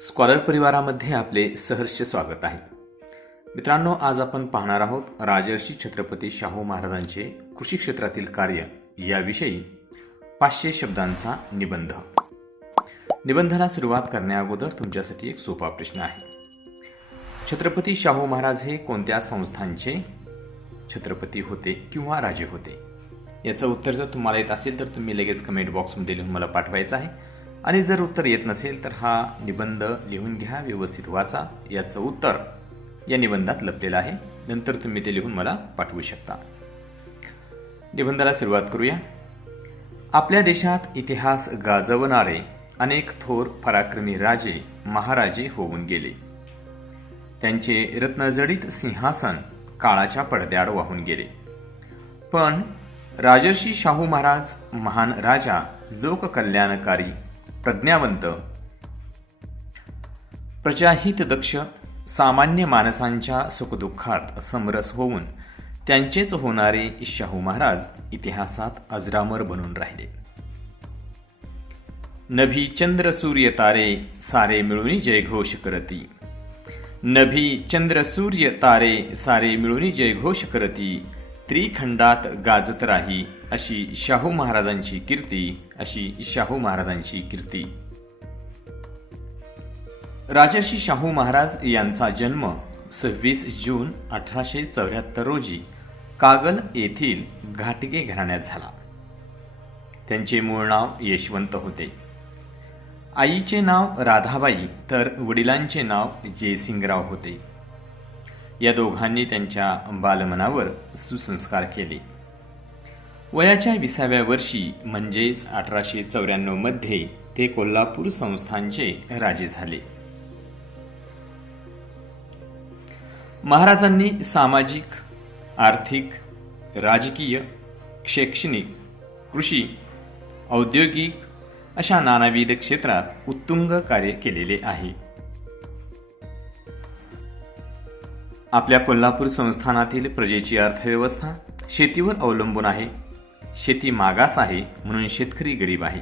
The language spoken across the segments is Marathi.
स्कॉलर परिवारामध्ये आपले सहर्ष स्वागत आहे. मित्रांनो आज आपण पाहणार आहोत राजर्षी छत्रपती शाहू महाराजांचे कृषी क्षेत्रातील कार्य याविषयी पाचशे शब्दांचा निबंध. निबंधाला सुरुवात करण्याअगोदर तुमच्यासाठी एक सोपा प्रश्न आहे. छत्रपती शाहू महाराज हे कोणत्या संस्थांचे छत्रपती होते किंवा राजे होते? याचं उत्तर जर तुम्हाला येत असेल तर तुम्ही लगेच कमेंट बॉक्समध्ये लिहून मला पाठवायचं आहे. आणि जर उत्तर येत नसेल तर हा निबंध लिहून घ्या व्यवस्थित वाचा. याचं उत्तर या निबंधात लपलेलं आहे. नंतर तुम्ही ते लिहून मला पाठवू शकता. निबंधाला सुरुवात करूया. आपल्या देशात इतिहास गाजवणारे अनेक थोर पराक्रमी राजे महाराजे होऊन गेले. त्यांचे रत्नजडित सिंहासन काळाच्या पडद्याआड वाहून गेले. पण राजर्षी शाहू महाराज महान राजा लोककल्याणकारी प्रज्ञावंत. प्रजाहित दक्ष सामान्य माणसांच्या सुखदुःखात समरस होऊन त्यांचेच होणारे शाहू महाराज इतिहासात अजरामर बनून राहिले. नभी चंद्र सूर्य तारे सारे मिळून जयघोष करती. नभी चंद्र सूर्य तारे सारे मिळून जयघोष करती. त्रिखंडात गाजत राही अशी शाहू महाराजांची कीर्ती अशी शाहू महाराजांची कीर्ती. राजर्षी शाहू महाराज यांचा जन्म सव्वीस जून अठराशे चौऱ्याहत्तर रोजी कागल येथील घाटगे घराण्यात झाला. त्यांचे मूळ नाव यशवंत होते. आईचे नाव राधाबाई तर वडिलांचे नाव जयसिंगराव होते. या दोघांनी त्यांच्या बालमनावर सुसंस्कार केले. वयाच्या विसाव्या वर्षी म्हणजेच अठराशे चौऱ्याण्णवमध्ये ते कोल्हापूर संस्थांचे राजे झाले. महाराजांनी सामाजिक आर्थिक राजकीय शैक्षणिक कृषी औद्योगिक अशा नानाविध क्षेत्रात उत्तुंग कार्य केलेले आहे. आपल्या कोल्हापूर संस्थानातील प्रजेची अर्थव्यवस्था शेतीवर अवलंबून आहे. शेती मागास आहे म्हणून शेतकरी गरीब आहे.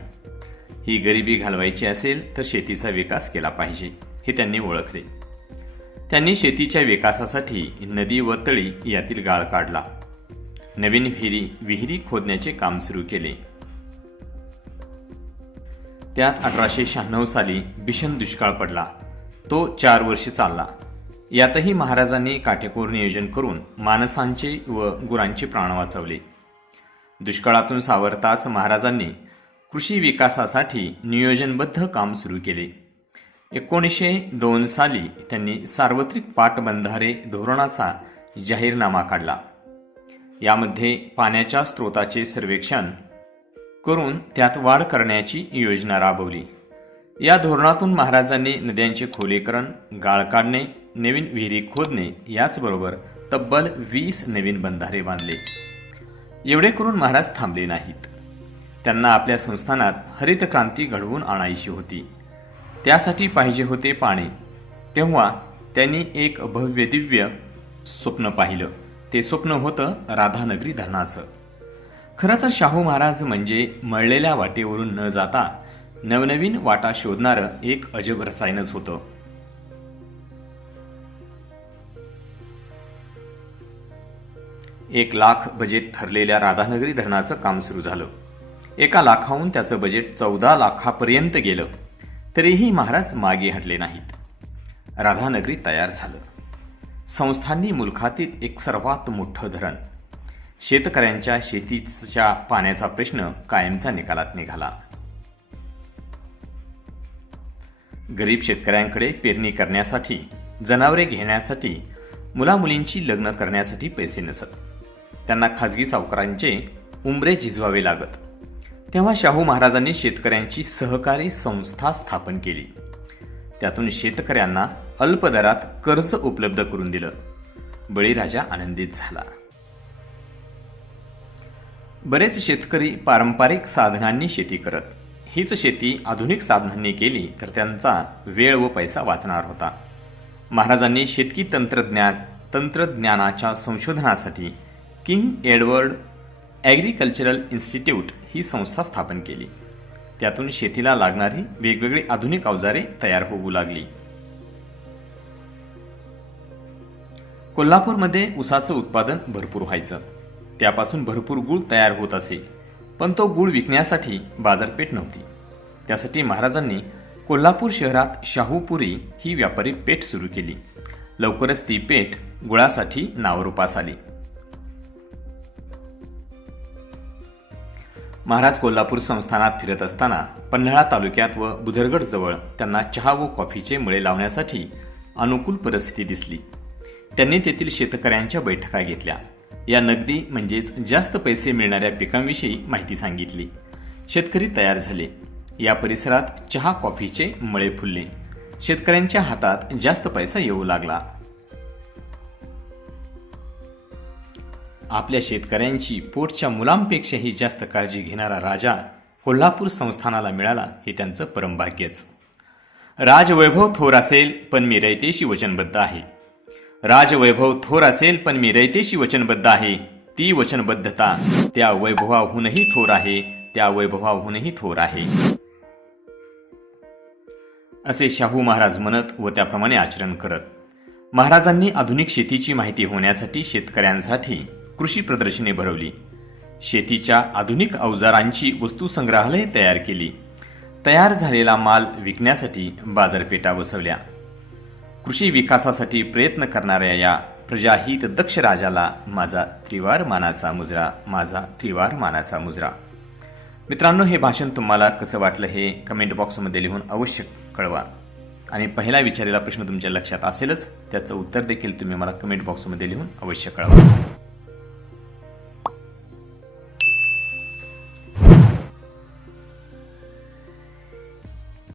ही गरिबी घालवायची असेल तर शेतीचा विकास केला पाहिजे हे त्यांनी ओळखले. त्यांनी शेतीच्या विकासासाठी नदी व तळी यातील गाळ काढला. नवीन विहिरी विहिरी खोदण्याचे काम सुरू केले. त्यात अठराशे शहाण्णव साली भीषण दुष्काळ पडला. तो चार वर्षे चालला. यातही महाराजांनी काटेकोर नियोजन करून माणसांचे व गुरांचे प्राण वाचवले. दुष्काळातून सावरताच महाराजांनी कृषी विकासासाठी नियोजनबद्ध काम सुरू केले. एकोणीसशे दोन साली त्यांनी सार्वत्रिक पाटबंधारे धोरणाचा जाहीरनामा काढला. यामध्ये पाण्याच्या स्रोताचे सर्वेक्षण करून त्यात वाढ करण्याची योजना राबवली. या धोरणातून महाराजांनी नद्यांचे खोलीकरण गाळ काढणे नवीन विहिरी खोदणे याचबरोबर तब्बल वीस नवीन बंधारे बांधले. एवढे करून महाराज थांबले नाहीत. त्यांना आपल्या संस्थानात हरित क्रांती घडवून आणायची होती. त्यासाठी पाहिजे होते पाणी. तेव्हा त्यांनी एक भव्य दिव्य स्वप्न पाहिलं. ते स्वप्न होतं राधानगरी धरणाचं. खरं तर शाहू महाराज म्हणजे मळलेल्या वाटेवरून न जाता नवनवीन वाटा शोधणारं एक अजब रसायनच होतं. एक लाख बजेट ठरलेल्या राधानगरी धरणाचं काम सुरू झालं. एका लाखाहून त्याचं बजेट चौदा लाखापर्यंत गेलं तरीही महाराज मागे हटले नाहीत. राधानगरी तयार झालं. संस्थांनी मुलखातील एक सर्वात मोठं धरण शेतकऱ्यांच्या शेतीच्या पाण्याचा प्रश्न कायमचा निकालात निघाला. गरीब शेतकऱ्यांकडे पेरणी करण्यासाठी जनावरे घेण्यासाठी मुलामुलींची लग्न करण्यासाठी पैसे नसत. त्यांना खाजगी सावकारांचे उंबरे झिजवावे लागत. तेव्हा शाहू महाराजांनी शेतकऱ्यांची सहकारी संस्था स्थापन केली. त्यातून शेतकऱ्यांना अल्प दरात कर्ज उपलब्ध करून दिलं. बळीराजा आनंदित झाला. बरेच शेतकरी पारंपरिक साधनांनी शेती करत. हीच शेती आधुनिक साधनांनी केली तर त्यांचा वेळ व पैसा वाचणार होता. महाराजांनी शेतकी तंत्रज्ञान तंत्रज्ञानाच्या संशोधनासाठी किंग एडवर्ड ॲग्रिकल्चरल इन्स्टिट्यूट ही संस्था स्थापन केली. त्यातून शेतीला लागणारी वेगवेगळी आधुनिक अवजारे तयार होऊ लागली. कोल्हापूरमध्ये ऊसाचं उत्पादन भरपूर व्हायचं. त्यापासून भरपूर गूळ तयार होत असे. पण तो गूळ विकण्यासाठी बाजारपेठ नव्हती. त्यासाठी महाराजांनी कोल्हापूर शहरात शाहूपुरी ही व्यापारी पेठ सुरू केली. लवकरच ती पेठ गुळासाठी नावरूपास आली. महाराज कोल्हापूर संस्थानात फिरत असताना पन्हाळा तालुक्यात व बुधरगडजवळ त्यांना चहा व कॉफीचे मळे लावण्यासाठी अनुकूल परिस्थिती दिसली. त्यांनी तेथील शेतकऱ्यांच्या बैठका घेतल्या. या नगदी म्हणजेच जास्त पैसे मिळणाऱ्या पिकांविषयी माहिती सांगितली. शेतकरी तयार झाले. या परिसरात चहा कॉफीचे मळे फुलले. शेतकऱ्यांच्या हातात जास्त पैसा येऊ लागला. आपल्या शेतकऱ्यांची पोटच्या मुलांपेक्षाही जास्त काळजी घेणारा राजा कोल्हापूर संस्थानाला मिळाला हे त्यांचं परमभाग्यच. राजवैभव थोर असेल पण मी रयतेशी वचनबद्ध आहे. राजवैभव थोर असेल पण मी रयतेशी वचनबद्ध आहे. ती वचनबद्धता त्या वैभवाहूनही थोर आहे त्या वैभवाहूनही थोर आहे. असे शाहू महाराज म्हणत व त्याप्रमाणे आचरण करत. महाराजांनी आधुनिक शेतीची माहिती होण्यासाठी शेतकऱ्यांसाठी कृषी प्रदर्शने भरवली. शेतीच्या आधुनिक अवजारांची वस्तू संग्रहालय तयार केली. तयार झालेला माल विकण्यासाठी बाजारपेठा बसवल्या कृषी विकासासाठी प्रयत्न करणाऱ्या या प्रजाहित दक्ष राजाला माझा त्रिवार मानाचा मुजरा माझा त्रिवार मानाचा मुजरा. मित्रांनो हे भाषण तुम्हाला कसं वाटलं हे कमेंट बॉक्समध्ये लिहून अवश्य कळवा. आणि पहिला विचारलेला प्रश्न तुमच्या लक्षात असेलच त्याचं उत्तर देखील तुम्ही मला कमेंट बॉक्समध्ये लिहून अवश्य कळवा.